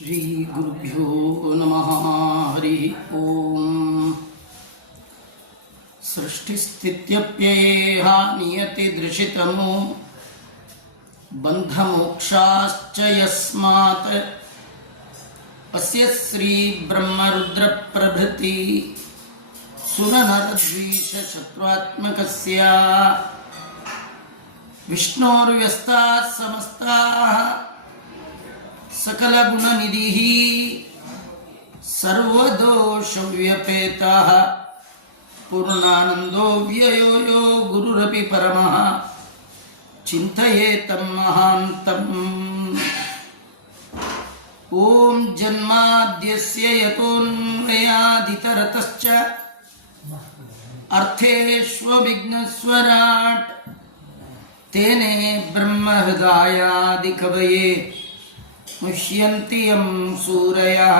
ಶ್ರೀ ಗುರುಭ್ಯೋ ನಮಃ. ಹರಿ ಓಂ. ಸೃಷ್ಟಿಸ್ಥಿತ್ಯಪ್ಯಯೇಹ ನಿಯತಿ ದೃಶಿತಮೋ ಬಂಧಮೋಕ್ಷಾಶ್ಚ ಯಸ್ಮಾತ್ ಅಸ್ಯ ಶ್ರೀ ಬ್ರಹ್ಮರುದ್ರ ಪ್ರಭೃತಿ ಸುರನರದ್ವೀಷ ಶತ್ರುತ್ಮಕಸ್ಯ ವಿಷ್ಣೋರ್ವ್ಯಸ್ತಾಃ ಸಮಸ್ತಾಃ ಸಕಲಗುಣನಿಧಿಃ ಸರ್ವದೋಷವ್ಯಪೇತಃ ಪೂರ್ಣಾನಂದೋ ವ್ಯಯೋ ಯೋ ಗುರುರಪಿ ಪರಮಃ ಚಿಂತಯೇತಂ ಮಹಾಂತಂ. ಓಂ ಜನ್ಮಾದ್ಯಸ್ಯ ಯತೋನ್ಮಯಾದಿತರತಶ್ಚ ಅರ್ಥೇಷ್ವವಿಘ್ನಸ್ವರಾಟ್ ತೇನೇ ಬ್ರಹ್ಮಹೃದಾಯಾದಿಕವಯೇ ಮುಹ್ಯಂತಿ ಯಂ ಸೂರಯಃ.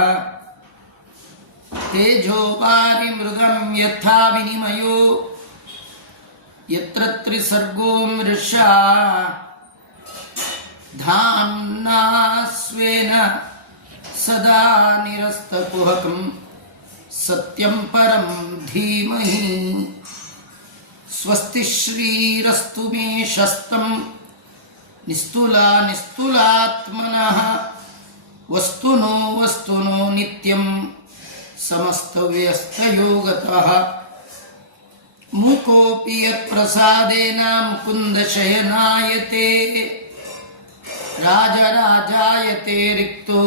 ತೇಜೋವಾರಿಮೃಗಂ ಯಥಾ ವಿನಿಮಯೋ ಯತ್ರ ತ್ರಿಸರ್ಗೋ ಮೃಷಾ ಧಾಮ್ನಾ ಸ್ವೇನ ಸದಾ ನಿರಸ್ತಕುಹಕಂ ಸತ್ಯಂ ಪರಂ ಧೀಮಹಿ. ಸ್ವಸ್ತಿ ಶ್ರೀರಸ್ತು ಮೇ ಶಸ್ತಂ ನಿಸ್ತುಲಾ ನಿಸ್ತುಲಾತ್ಮನಃ ವಸ್ತುನೋ ವಸ್ತುನೋ ನಿತ್ಯಂ ಸಮಸ್ತವ್ಯಸ್ತಯೋಗತಃ. ಮೂಕೋಪಿ ಯತ್ಪ್ರಸಾದೇನ ಮುಕುಂದಶಯನಾಯತೆ ರಾಜರಾಜಾಯತೆ ರಿಕ್ತೋ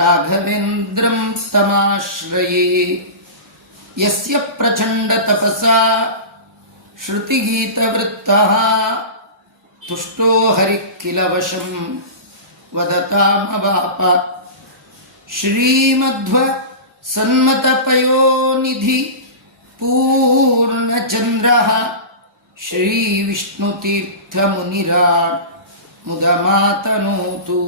ರಾಘವೇಂದ್ರಂ ತಮಾಶ್ರಯೇ. ಯಸ್ಯ ಪ್ರಚಂಡ ತಪಸಾ ಶ್ರುತಿಗೀತವೃತ್ತಃ ತುಷ್ಟೋ ಹರಿಃ ಕಿಲ ವಶಂ ವದತಾಮವಾಪ. ಶ್ರೀಮಧ್ವ ಸನ್ಮತಪಯೋನಿಧಿ ಪೂರ್ಣಚಂದ್ರಃ ಶ್ರೀ ವಿಷ್ಣುತೀರ್ಥಮುನಿರಾಟ್ ಮುದಮಾತನೋತು.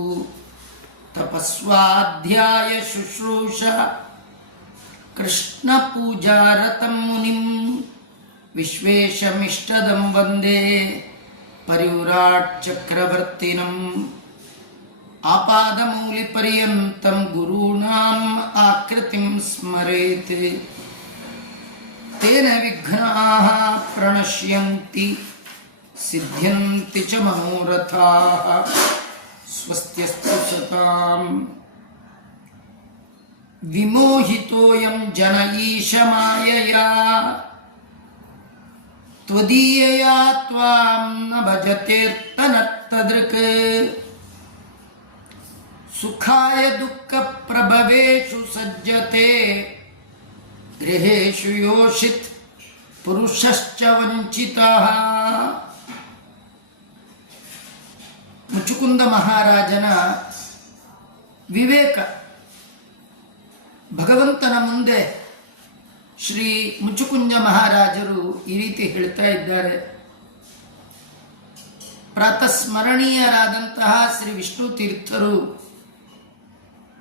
ತಪಸ್ವಾಧ್ಯಾಯ ಶುಶ್ರೂಷ ಕೃಷ್ಣ ಪೂಜಾರತಂ ಮುನಿಂ ವಿಶ್ವೇಶಮಿಷ್ಟದಂ ವಂದೇ ಪರಿವ್ರಾಟ್ ಚಕ್ರವರ್ತಿನಂ. ಆಪಾದಮೌಲಿಪರ್ಯಂತಂ ಗುರುಣಾಂ ಆಕೃತಿಂ ಸ್ಮರೇತ್ ತೇನ ವಿಘ್ನಾಃ ಪ್ರಣಶ್ಯಂತಿ ಸಿದ್ಧ್ಯಂತಿ ಚ ಮನೋರಥಾಃ. ಸ್ವಸ್ತ್ಯಸ್ತು ಸತಾಂ. ವಿಮೋಹಿತೋಯಂ ಜನ ಈಶ ಮಾಯಯಾ ತ್ವದೀಯಯಾ ತ್ವಾಂ ನ ಭಜತೇರ್ತನರ್ತದೃಕ್. ಸುಖಾಯ ದುಃಖ ಪ್ರಭವೇಷು ಸಜ್ಜತೆ ಗೃಹೇಷು ಯೋಷಿತ್ ಪುರುಷಶ್ಚ ವಂಚಿತಃ. ಮುಚುಕುಂದ ಮಹಾರಾಜನ ವಿವೇಕ. ಭಗವಂತನ ಮುಂದೆ ಶ್ರೀ ಮುಚುಕುಂಜ ಮಹಾರಾಜರು ಈ ರೀತಿ ಹೇಳ್ತಾ ಇದ್ದಾರೆ. ಪ್ರಾತಸ್ಮರಣೀಯರಾದಂತಹ ಶ್ರೀ ವಿಷ್ಣು ತೀರ್ಥರು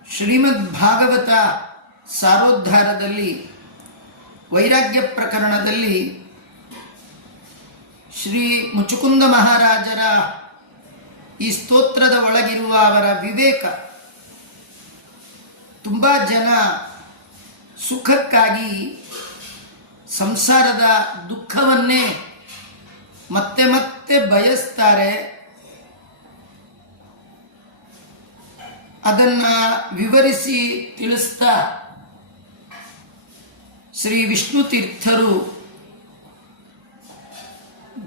ಶ್ರೀಮದ್ ಭಾಗವತ ಸಾರೋದ್ಧಾರದಲ್ಲಿ ವೈರಾಗ್ಯ ಪ್ರಕರಣದಲ್ಲಿ ಶ್ರೀ ಮುಚುಕುಂದ ಮಹಾರಾಜರ ಈ ಸ್ತೋತ್ರದ ಒಳಗಿರುವ ಅವರ ವಿವೇಕ. ತುಂಬ ಜನ ಸುಖಕ್ಕಾಗಿ ಸಂಸಾರದ ದುಃಖವನ್ನೇ ಮತ್ತೆ ಮತ್ತೆ ಬಯಸ್ತಾರೆ. ಅದನ್ನು ವಿವರಿಸಿ ತಿಳಿಸ್ತಾ ಶ್ರೀ ವಿಷ್ಣು ತೀರ್ಥರು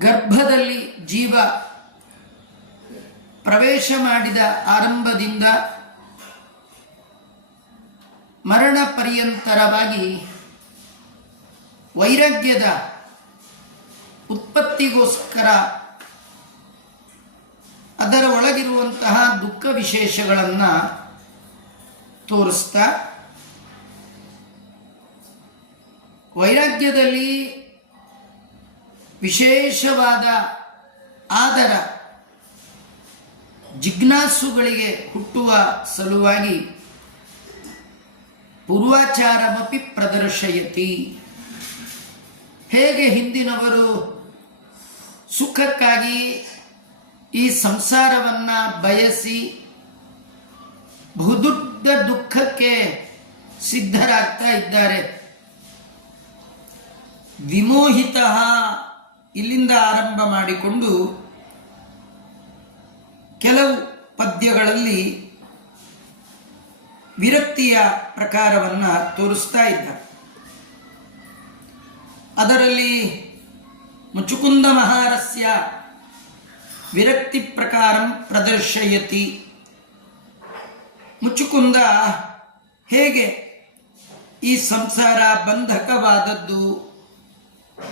ಗರ್ಭದಲ್ಲಿ ಜೀವ ಪ್ರವೇಶ ಮಾಡಿದ ಆರಂಭದಿಂದ ಮರಣ ಪರ್ಯಂತರವಾಗಿ ವೈರಾಗ್ಯದ ಉತ್ಪತ್ತಿಗೋಸ್ಕರ ಅದರ ಒಳಗಿರುವಂತಹ ದುಃಖ ವಿಶೇಷಗಳನ್ನು ತೋರಿಸ್ತಾ ವೈರಾಗ್ಯದಲ್ಲಿ ವಿಶೇಷವಾದ ಆದರ ಜಿಜ್ಞಾಸುಗಳಿಗೆ ಹುಟ್ಟುವ ಸಲುವಾಗಿ ಪೂರ್ವಾಚಾರಮಪಿ ಪ್ರದರ್ಶಯತಿ. ಹೇಗೆ ಹಿಂದಿನವರು ಸುಖಕ್ಕಾಗಿ ಈ ಸಂಸಾರವನ್ನು ಬಯಸಿ ಬಹುದೊಡ್ಡ ದುಃಖಕ್ಕೆ ಸಿದ್ಧರಾಗ್ತಾ ಇದ್ದಾರೆ. ವಿಮೋಹಿತ ಇಲ್ಲಿಂದ ಆರಂಭ ಮಾಡಿಕೊಂಡು ಕೆಲವು ಪದ್ಯಗಳಲ್ಲಿ ವಿರಕ್ತಿಯ ಪ್ರಕಾರವನ್ನು ತೋರಿಸ್ತಾ ಇದ್ದಾರೆ. ಅದರಲ್ಲಿ ಮುಚುಕುಂದ ಮಹಾರಸ್ಯ ವಿರಕ್ತಿ ಪ್ರಕಾರಂ ಪ್ರದರ್ಶಯತಿ. ಮುಚುಕುಂದ ಹೇಗೆ ಈ ಸಂಸಾರ ಬಂಧಕವಾದದ್ದು,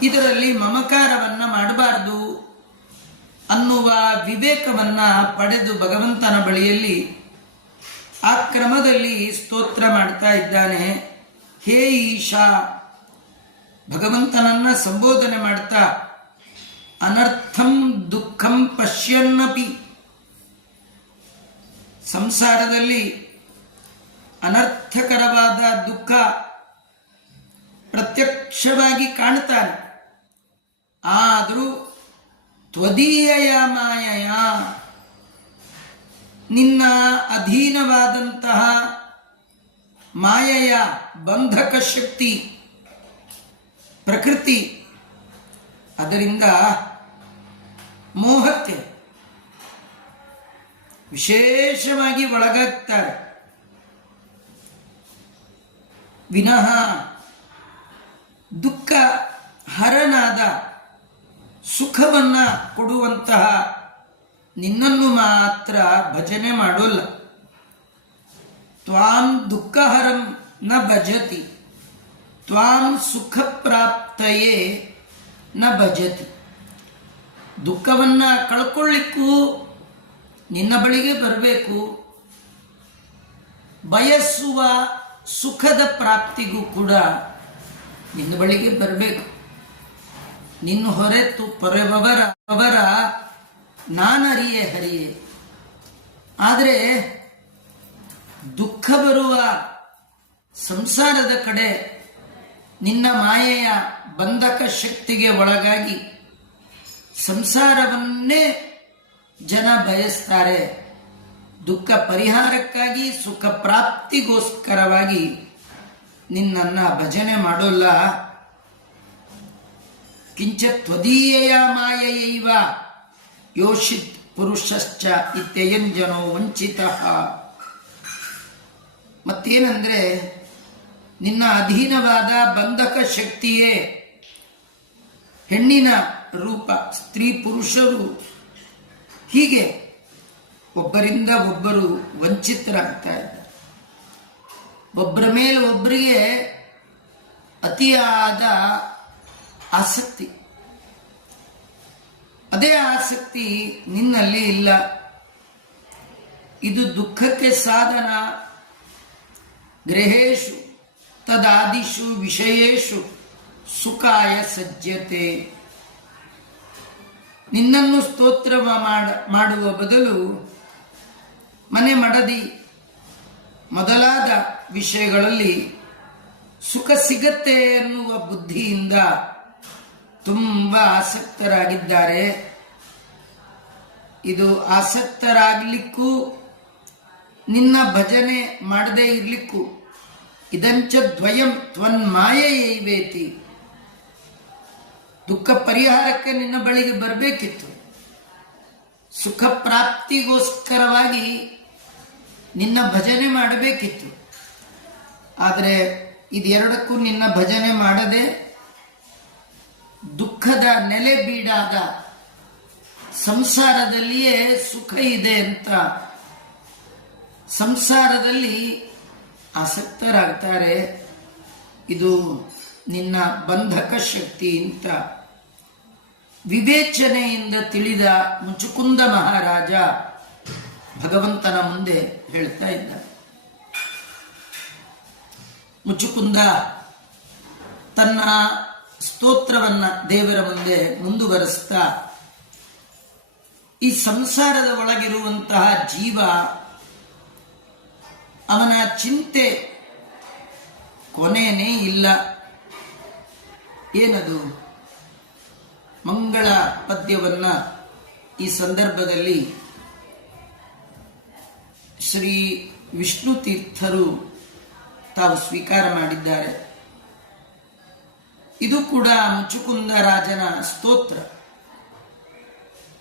ಇದರಲ್ಲಿ ಮಮಕಾರವನ್ನು ಮಾಡಬಾರದು ಅನ್ನುವ ವಿವೇಕವನ್ನು ಪಡೆದು ಭಗವಂತನ ಬಳಿಯಲ್ಲಿ ಆ ಕ್ರಮದಲ್ಲಿ ಸ್ತೋತ್ರ ಮಾಡ್ತಾ ಇದ್ದಾನೆ. ಹೇ ಈಶಾ, ಭಗವಂತನನ್ನ ಸಂಬೋಧನೆ ಮಾಡ್ತಾ ಅನರ್ಥಂ ದುಃಖಂ ಪಶ್ಯನ್ನಪಿ, ಸಂಸಾರದಲ್ಲಿ ಅನರ್ಥಕರವಾದ ದುಃಖ ಪ್ರತ್ಯಕ್ಷವಾಗಿ ಕಾಣ್ತಾನೆ. ಆದರೂ ತ್ವದೀಯ ಮಾಯಯ, ನಿನ್ನ ಅಧೀನವಾದಂತಹ ಮಾಯೆಯ ಬಂಧಕ ಶಕ್ತಿ ಪ್ರಕೃತಿ, ಅದರಿಂದ ಮೋಹಕ್ಕೆ ವಿಶೇಷವಾಗಿ ಒಳಗಾಗ್ತಾರೆ. ವಿನಃ ದುಃಖ ಹರನಾದ ಸುಖವನ್ನ ಕೊಡುವಂತಹ ನಿನ್ನನ್ನು ಮಾತ್ರ ಭಜನೆ ಮಾಡೋಲ್ಲ. ತ್ವಾಂ ದುಃಖಹರಂ ನ ಭಜತಿ, ತ್ವಾಂ ಸುಖ ಪ್ರಾಪ್ತಯೇ ನ ಭಜತಿ. ದುಃಖವನ್ನ ಕಳ್ಕೊಳ್ಳಿಕ್ಕೂ ನಿನ್ನ ಬಳಿಗೆ ಬರಬೇಕು, ಬಯಸುವ ಸುಖದ ಪ್ರಾಪ್ತಿಗೂ ಕೂಡ ನಿನ್ನ ಬಳಿಗೆ ಬರಬೇಕು. ನಿನ್ನ ಹೊರೆತು ಪೊರೆಬವರ ನಾನರಿಯೇ ಹರಿಯೇ. ಆದರೆ ದುಃಖ ಬರುವ ಸಂಸಾರದ ಕಡೆ ನಿನ್ನ ಮಾಯೆಯ ಬಂಧಕ ಶಕ್ತಿಗೆ ಒಳಗಾಗಿ ಸಂಸಾರವನ್ನೇ ಜನ ಬಯಸ್ತಾರೆ. ದುಃಖ ಪರಿಹಾರಕ್ಕಾಗಿ, ಸುಖ ಪ್ರಾಪ್ತಿಗೋಸ್ಕರವಾಗಿ ನಿನ್ನನ್ನ ಭಜನೆ ಮಾಡೋಲ್ಲ. ಕಿಂಚ ತ್ವದೀಯ ಮಾಯೈವ ಯೋಷಿತ್ ಪುರುಷಶ್ಚ ಇತ್ಯಯಂ ಜನೋ ವಂಚಿತ. ಮತ್ತೇನಂದ್ರೆ, ನಿನ್ನ ಅಧೀನವಾದ ಬಂಧಕ ಶಕ್ತಿಯೇ ಹೆಣ್ಣಿನ ರೂಪ, ಸ್ತ್ರೀ ಪುರುಷರು ಹೀಗೆ ಒಬ್ಬರಿಂದ ಒಬ್ಬರು ವಂಚಿತರಾಗ್ತಾ ಇದ್ದಾರೆ. ಒಬ್ಬರ ಮೇಲೆ ಒಬ್ಬರಿಗೆ ಅತಿಯಾದ ಆಸಕ್ತಿ. ಅದೇ ಆಸಕ್ತಿ ನಿನ್ನಲ್ಲಿ ಇಲ್ಲ. ಇದು ದುಃಖಕ್ಕೆ ಸಾಧನ. ಗೃಹೇಶು ತದಾದಿಷು ವಿಷಯೇಶು ಸುಖಾಯ ಸಜ್ಜತೆ. ನಿನ್ನನ್ನು ಸ್ತೋತ್ರ ಮಾಡುವ ಬದಲು ಮನೆ ಮಡದಿ ಮೊದಲಾದ ವಿಷಯಗಳಲ್ಲಿ ಸುಖ ಸಿಗತ್ತೆ ಎನ್ನುವ ಬುದ್ಧಿಯಿಂದ ತುಂಬ ಆಸಕ್ತರಾಗಿದ್ದಾರೆ. ಇದು ಆಸಕ್ತರಾಗಲಿಕ್ಕೂ ನಿನ್ನ ಭಜನೆ ಮಾಡದೇ ಇರಲಿಕ್ಕೂ ಇದಂಚ ದ್ವಯಂ ತ್ವನ್ಮಾಯೈವೇತಿ. ದುಃಖ ಪರಿಹಾರಕ್ಕೆ ನಿನ್ನ ಬಳಿಗೆ ಬರಬೇಕಿತ್ತು, ಸುಖ ಪ್ರಾಪ್ತಿಗೋಸ್ಕರವಾಗಿ ನಿನ್ನ ಭಜನೆ ಮಾಡಬೇಕಿತ್ತು. ಆದರೆ ಇದೆರಡಕ್ಕೂ ನಿನ್ನ ಭಜನೆ ಮಾಡದೆ ದುಃಖದ ನೆಲೆ ಬೀಡಾದ ಸಂಸಾರದಲ್ಲಿಯೇ ಸುಖ ಇದೆ ಅಂತ ಸಂಸಾರದಲ್ಲಿ ಆಸಕ್ತರಾಗ್ತಾರೆ. ಇದು ನಿನ್ನ ಬಂಧಕ ಶಕ್ತಿ ಅಂತ ವಿವೇಚನೆಯಿಂದ ತಿಳಿದ ಮುಚುಕುಂದ ಮಹಾರಾಜ ಭಗವಂತನ ಮುಂದೆ ಹೇಳ್ತಾ ಇದ್ದ. ಮುಚುಕುಂದ ತನ್ನ ಸ್ತೋತ್ರವನ್ನ ದೇವರ ಮುಂದೆ ಮುಂದುವರೆಸ್ತಾ, ಈ ಸಂಸಾರದ ಒಳಗಿರುವಂತಹ ಜೀವ, ಅವನ ಚಿಂತೆ ಕೊನೆಯೇ ಇಲ್ಲ. ಏನದು? ಮಂಗಳ ಪದ್ಯವನ್ನ ಈ ಸಂದರ್ಭದಲ್ಲಿ ಶ್ರೀ ವಿಷ್ಣು ತೀರ್ಥರು ತಾವು ಸ್ವೀಕಾರ ಮಾಡಿದ್ದಾರೆ. ಇದು ಕೂಡ ಮುಚುಕುಂದ ರಾಜನ ಸ್ತೋತ್ರ.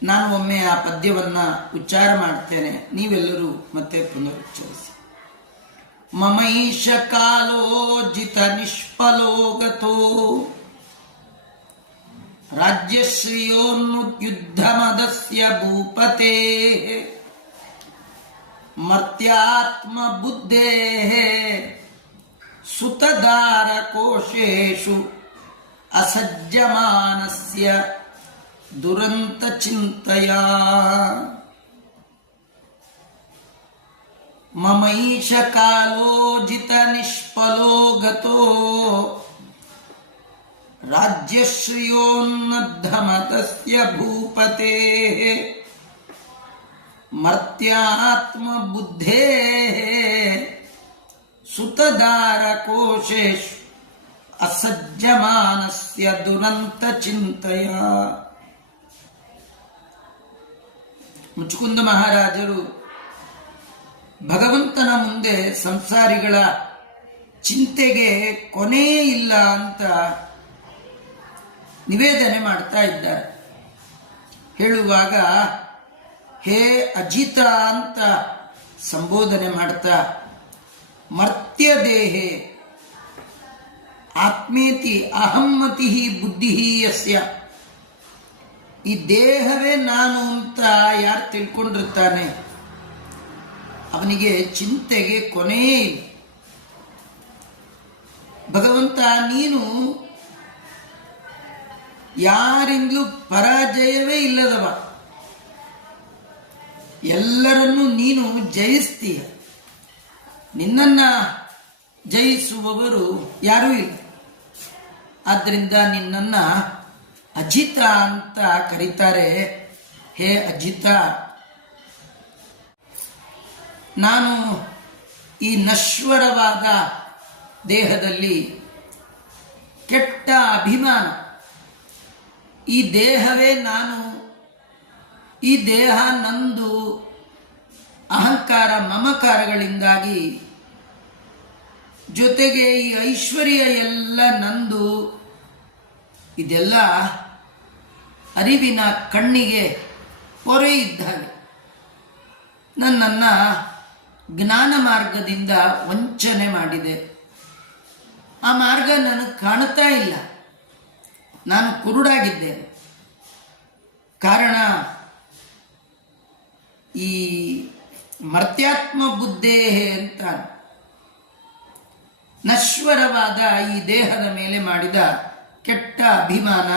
ನಾನು ಒಮ್ಮೆ ಆ ಪದ್ಯವನ್ನ ಉಚ್ಚಾರ ಮಾಡ್ತೇನೆ, ನೀವೆಲ್ಲರೂ ಮತ್ತೆ ಪುನರುಚ್ಚರಿಸಿ. ಮಮೈಷ ಕಾಲೋಜಿತ ನಿಷ್ಫಲೋಗತೋ ರಾಜ್ಯಶ್ರಿಯೋನ್ಯುದ್ಧಮದಸ್ಯ ಭೂಪತೆ ಮರ್ತ್ಯಾತ್ಮ ಬುದ್ಧೇ ಸುತದಾರಕೋಶೇಷು ಅಸಜ್ಜಮಾನಸ್ಯ ದುರಂತ ಚಿಂತಯಾ. ಮಮೈಷ ಕಾಲೋಜಿತ ನಿಷ್ಫಲೋ ಗತೋ ರಾಜ್ಯಶ್ರಿಯೋನ್ನದ್ಧಮತಸ್ಯ ಭೂಪತೆ ಮರ್ತ್ಯಾತ್ಮ ಬುದ್ಧೇ ಸುತದಾರಕೋಶೇಷು ಅಸಜ್ಜಮಾನಸ್ಯ ದುರಂತ ಚಿಂತಯ. ಮುಚುಕುಂದ ಮಹಾರಾಜರು ಭಗವಂತನ ಮುಂದೆ ಸಂಸಾರಿಗಳ ಚಿಂತೆಗೆ ಕೊನೆ ಇಲ್ಲ ಅಂತ ನಿವೇದನೆ ಮಾಡ್ತಾ ಇದ್ದಾರೆ. ಹೇಳುವಾಗ ಹೇ ಅಜಿತ ಅಂತ ಸಂಬೋಧನೆ ಮಾಡ್ತಾ, ಮರ್ತ್ಯ ದೇಹೆ ಆತ್ಮೇತಿ ಅಹಮ್ಮತಿ ಬುದ್ಧಿ ಯಸ್ಯ, ಈ ದೇಹವೇ ನಾನು ಅಂತ ಯಾರು ತಿಳ್ಕೊಂಡಿರ್ತಾನೆ ಅವನಿಗೆ ಚಿಂತೆಗೆ ಕೊನೆಯೇ ಇಲ್ಲ. ಭಗವಂತ ನೀನು ಯಾರಿಂದಲೂ ಪರಾಜಯವೇ ಇಲ್ಲದವ, ಎಲ್ಲರನ್ನೂ ನೀನು ಜಯಿಸ್ತೀಯ. ನಿನ್ನನ್ನ ಜಯಿಸುವವರು ಯಾರೂ ಇಲ್ಲ. ಆದ್ದರಿಂದ ನಿನ್ನನ್ನ ಅಜಿತ ಅಂತ ಕರೀತಾರೆ. ಹೇ ಅಜಿತ, ನಾನು ಈ ನಶ್ವರವಾದ ದೇಹದಲ್ಲಿ ಕೆಟ್ಟ ಅಭಿಮಾನ, ಈ ದೇಹವೇ ನಾನು, ಈ ದೇಹ ನಂದು ಅಹಂಕಾರ ಮಮಕಾರಗಳಿಂದಾಗಿ, ಜೊತೆಗೆ ಈ ಐಶ್ವರ್ಯ ಎಲ್ಲ ನಂದು, ಇದೆಲ್ಲ ಅರಿವಿನ ಕಣ್ಣಿಗೆ ಪೊರೆ ಇದ್ದಾಗೆ ನನ್ನನ್ನು ಜ್ಞಾನ ಮಾರ್ಗದಿಂದ ವಂಚನೆ ಮಾಡಿದೆ. ಆ ಮಾರ್ಗ ನನಗೆ ಕಾಣುತ್ತಾ ಇಲ್ಲ, ನಾನು ಕುರುಡಾಗಿದ್ದೇನೆ. ಕಾರಣ ಈ ಮರ್ತ್ಯಾತ್ಮ ಬುದ್ಧೇ ಅಂತ ನಶ್ವರವಾದ ಈ ದೇಹದ ಮೇಲೆ ಮಾಡಿದ ಕೆಟ್ಟ ಅಭಿಮಾನ,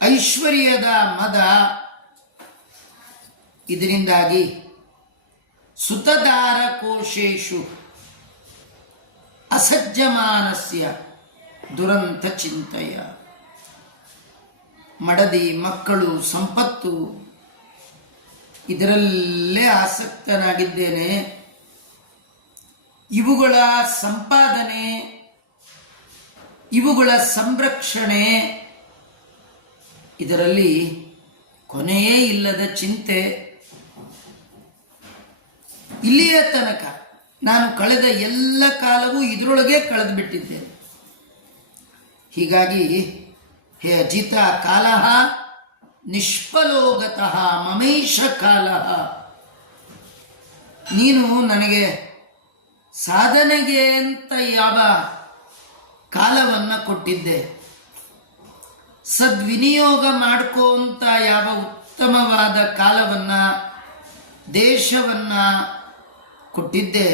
ಐಶ್ವರ್ಯದ ಮದ, ಇದರಿಂದಾಗಿ ಸುತದಾರ ಕೋಶೇಶು ಅಸಜ್ಜಮಾನಸ್ಯ ದುರಂತ ಚಿಂತೆಯ. ಮಡದಿ, ಮಕ್ಕಳು, ಸಂಪತ್ತು ಇದರಲ್ಲೇ ಆಸಕ್ತನಾಗಿದ್ದೇನೆ. ಇವುಗಳ ಸಂಪಾದನೆ, ಇವುಗಳ ಸಂರಕ್ಷಣೆ, ಇದರಲ್ಲಿ ಕೊನೆಯೇ ಇಲ್ಲದ ಚಿಂತೆ. ಇಲ್ಲಿಯ ತನಕ ನಾನು ಕಳೆದ ಎಲ್ಲ ಕಾಲವೂ ಇದರೊಳಗೆ ಕಳೆದು ಬಿಟ್ಟಿದ್ದೇನೆ. ಹೀಗಾಗಿ ಹೇ ಅಜಿತ, ಕಾಲಃ ನಿಷ್ಫಲೋಗತಃ ಮಮೈಷ ಕಾಲಃ, ನೀನು ನನಗೆ ಸಾಧನೆಗೆ ಅಂತ ಯಾವ ಕಾಲವನ್ನು ಕೊಟ್ಟಿದ್ದೆ, ಸದ್ವಿನಿಯೋಗ ಮಾಡ್ಕೋ ಅಂತ ಯಾವ ಉತ್ತಮವಾದ ಕಾಲವನ್ನು, ದೇಶವನ್ನು ಕೊಟ್ಟಿದ್ದೆ,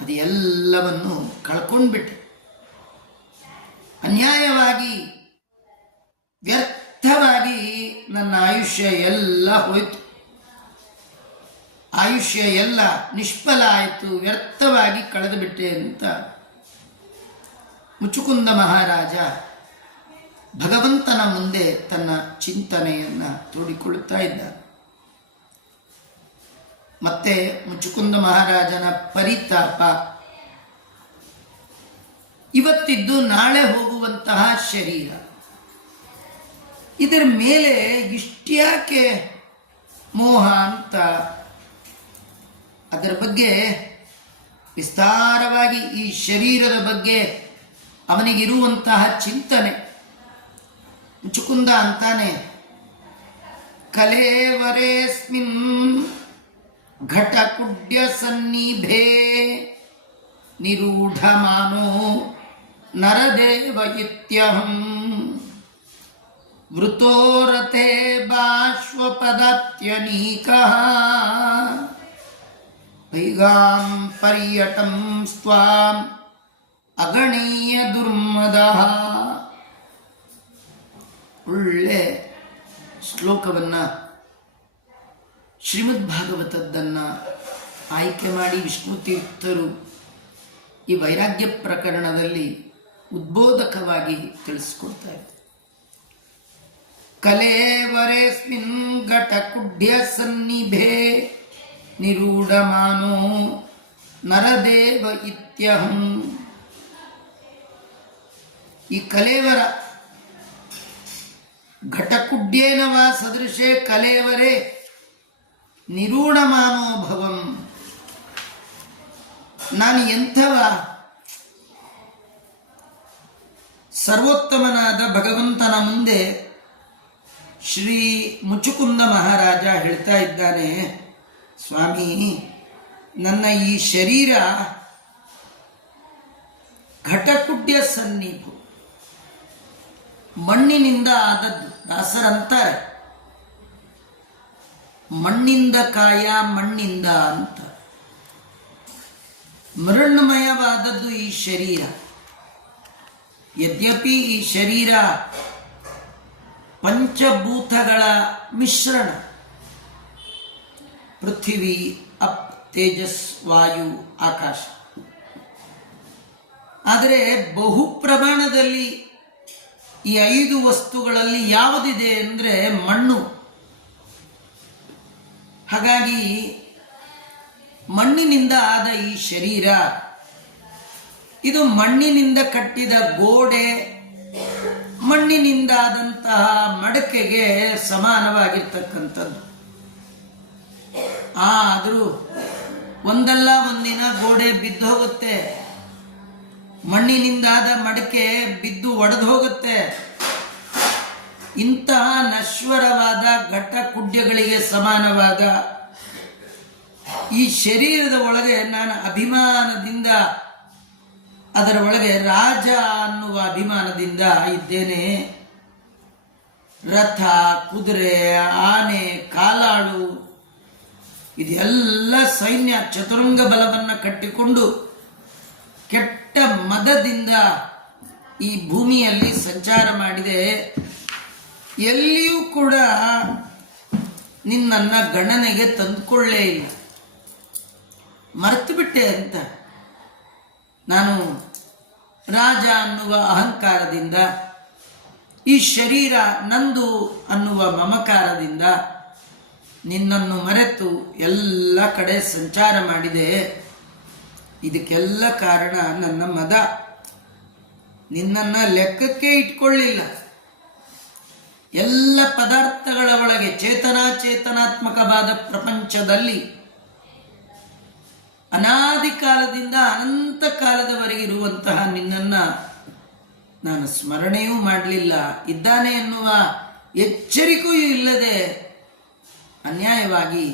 ಅದು ಎಲ್ಲವನ್ನು ಕಳ್ಕೊಂಡ್ಬಿಟ್ಟೆ. ಅನ್ಯಾಯವಾಗಿ, ವ್ಯರ್ಥವಾಗಿ ನನ್ನ ಆಯುಷ್ಯ ಎಲ್ಲ ಹೋಯಿತು. ಆಯುಷ್ಯ ಎಲ್ಲ ನಿಷ್ಫಲ ಆಯಿತು, ವ್ಯರ್ಥವಾಗಿ ಕಳೆದು ಬಿಟ್ಟೆ ಅಂತ ಮುಚುಕುಂದ ಮಹಾರಾಜ ಭಗವಂತನ ಮುಂದೆ ತನ್ನ ಚಿಂತನೆಯನ್ನು ತೋಡಿಕೊಳ್ಳುತ್ತಾ ಇದ್ದ. ಮತ್ತೆ ಮುಚುಕುಂದ ಮಹಾರಾಜನ ಪರಿತಾಪ, ಇವತ್ತಿದ್ದು ನಾಳೆ ಹೋಗುವಂತಹ ಶರೀರ, ಇದರ ಮೇಲೆ ಇಷ್ಟ್ಯಾಕೆ ಮೋಹ ಅಂತ ಅದರ ಬಗ್ಗೆ ವಿಸ್ತಾರವಾಗಿ ಈ ಶರೀರದ ಬಗ್ಗೆ ಅವನಿಗಿರುವಂತಹ ಚಿಂತನೆ. ಮುಚುಕುಂದ ಅಂತಾನೆ, ಕಲೇವರೇಸ್ಮಿನ್ ಘಟಕುಡ್ಯ ಸನ್ನಿಭೇ ನಿರೂಢಮಾನೋ ನರದೇವ ಇತ್ಯಹಂ ವೃತೋರಥೇ ಬಾಶ್ವಪದಾತ್ಯನೀಕಃ ವೈಗಾಂ ಪರ್ಯಟಂ ಸ್ತ್ವಾಂ ಅಗಣೀಯ ದುರ್ಮದಃ. ಒಳ್ಳೆ ಶ್ಲೋಕವನ್ನು ಶ್ರೀಮದ್ ಭಾಗವತದ್ದನ್ನು ಆಯ್ಕೆ ಮಾಡಿ ವಿಷ್ಣು ತೀರ್ಥರು ಈ ವೈರಾಗ್ಯ ಪ್ರಕರಣದಲ್ಲಿ ಉದ್ಬೋಧಕವಾಗಿ ತಿಳಿಸ್ಕೊಡ್ತಾರೆ. ಕಲೇವರೇಸ್ಮಿನ್ ಘಟಕುಡ್ಯ ಸನ್ನಿಭೇ ನಿರೂಢಮಾನೋ ನರದೇವ ಇತ್ಯಹಂ. ಈ ಕಲೇವರ ಘಟಕುಡ್ಯೇನ ವಾ ಸದೃಶೇ ಕಲೇವರೇ ನಿರೂಢಮಾನೋ ಭವಂ. ನಾನು ಎಂಥವ, ಸರ್ವೋತ್ತಮನಾದ ಭಗವಂತನ ಮುಂದೆ ಶ್ರೀ ಮುಚುಕುಂದ ಮಹಾರಾಜ ಹೇಳ್ತಾ ಇದ್ದಾನೆ, ಸ್ವಾಮಿ, ನನ್ನ ಈ ಶರೀರ ಘಟಕುಡ್ಯ ಸನ್ನಿಭು, ಮಣ್ಣಿನಿಂದ ಆದದ್ದು. ದಾಸರಂತಾರೆ, ಮಣ್ಣಿಂದ ಕಾಯ ಮಣ್ಣಿಂದ ಅಂತ. ಮೃಣ್ಮಯವಾದದ್ದು ಈ ಶರೀರ. ಯದ್ಯಪಿ ಈ ಶರೀರ ಪಂಚಭೂತಗಳ ಮಿಶ್ರಣ, ಪೃಥ್ವಿ, ಅಪ್, ತೇಜಸ್, ವಾಯು, ಆಕಾಶ. ಆದರೆ ಬಹು ಪ್ರಮಾಣದಲ್ಲಿ ಈ 5 ವಸ್ತುಗಳಲ್ಲಿ ಯಾವುದಿದೆ ಅಂದರೆ ಮಣ್ಣು. ಹಾಗಾಗಿ ಮಣ್ಣಿನಿಂದ ಆದ ಈ ಶರೀರ, ಇದು ಮಣ್ಣಿನಿಂದ ಕಟ್ಟಿದ ಗೋಡೆ, ಮಣ್ಣಿನಿಂದಾದಂತಹ ಮಡಕೆಗೆ ಸಮಾನವಾಗಿರ್ತಕ್ಕಂಥದ್ದು. ಆದರೂ ಒಂದಲ್ಲ ಒಂದಿನ ಗೋಡೆ ಬಿದ್ದು ಹೋಗುತ್ತೆ, ಮಣ್ಣಿನಿಂದಾದ ಮಡಕೆ ಬಿದ್ದು ಒಡೆದು ಹೋಗುತ್ತೆ. ಇಂತಹ ನಶ್ವರವಾದ ಘಟ ಕುಡ್ಯಗಳಿಗೆ ಸಮಾನವಾದ ಈ ಶರೀರದ ಒಳಗೆ ನಾನು ಅಭಿಮಾನದಿಂದ, ಅದರ ಒಳಗೆ ರಾಜ ಅನ್ನುವ ಅಭಿಮಾನದಿಂದ ಇದ್ದೇನೆ. ರಥ, ಕುದುರೆ, ಆನೆ, ಕಾಲಾಳು, ಇದೆಲ್ಲ ಸೈನ್ಯ ಚತುರಂಗ ಬಲವನ್ನು ಕಟ್ಟಿಕೊಂಡು ಕೆಟ್ಟ ಮದದಿಂದ ಈ ಭೂಮಿಯಲ್ಲಿ ಸಂಚಾರ ಮಾಡಿದೆ. ಎಲ್ಲಿಯೂ ಕೂಡ ನಿನ್ನನ್ನು ಗಣನೆಗೆ ತಂದುಕೊಳ್ಳೇ ಇಲ್ಲ, ಮರೆತು ಬಿಟ್ಟೆ ಅಂತ. ನಾನು ರಾಜ ಅನ್ನುವ ಅಹಂಕಾರದಿಂದ, ಈ ಶರೀರ ನಂದು ಅನ್ನುವ ಮಮಕಾರದಿಂದ ನಿನ್ನನ್ನು ಮರೆತು ಎಲ್ಲ ಕಡೆ ಸಂಚಾರ ಮಾಡಿದೆ. ಇದಕ್ಕೆಲ್ಲ ಕಾರಣ ನನ್ನ ಮದ. ನಿನ್ನನ್ನು ಲೆಕ್ಕಕ್ಕೆ ಇಟ್ಕೊಳ್ಳಿಲ್ಲ. ಎಲ್ಲ ಪದಾರ್ಥಗಳ ಒಳಗೆ, ಚೇತನಾತ್ಮಕವಾದ ಪ್ರಪಂಚದಲ್ಲಿ ಅನಾದಿ ಕಾಲದಿಂದ ಅನಂತ ಕಾಲದವರೆಗೆ ಇರುವಂತಹ ನಿನ್ನನ್ನು ನಾನು ಸ್ಮರಣೆಯೂ ಮಾಡಲಿಲ್ಲ. ಇದ್ದಾನೆ ಎನ್ನುವ ಎಚ್ಚರಿಕೆಯೂ ಇಲ್ಲದೆ ಅನ್ಯಾಯವಾಗಿ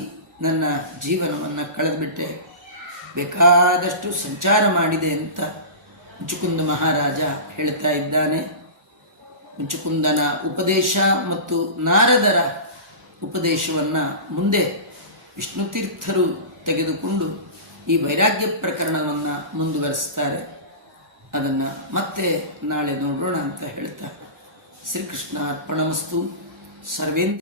ನನ್ನ ಜೀವನವನ್ನು ಕಳೆದುಬಿಟ್ಟೆ. ಬೇಕಾದಷ್ಟು ಸಂಚಾರ ಮಾಡಿದೆ ಅಂತ ಮುಚುಕುಂದ ಮಹಾರಾಜ ಹೇಳ್ತಾ ಇದ್ದಾನೆ. ಮುಚುಕುಂದನ ಉಪದೇಶ ಮತ್ತು ನಾರದರ ಉಪದೇಶವನ್ನು ಮುಂದೆ ವಿಷ್ಣು ತೀರ್ಥರು ತೆಗೆದುಕೊಂಡು ಈ ವೈರಾಗ್ಯ ಪ್ರಕರಣವನ್ನು ಮುಂದುವರಿಸ್ತಾರೆ. ಅದನ್ನು ಮತ್ತೆ ನಾಳೆ ನೋಡೋಣ ಅಂತ ಹೇಳ್ತಾ ಶ್ರೀಕೃಷ್ಣ ಅರ್ಪಣಮಸ್ತು. ಸರ್ವೇಂದ್ರ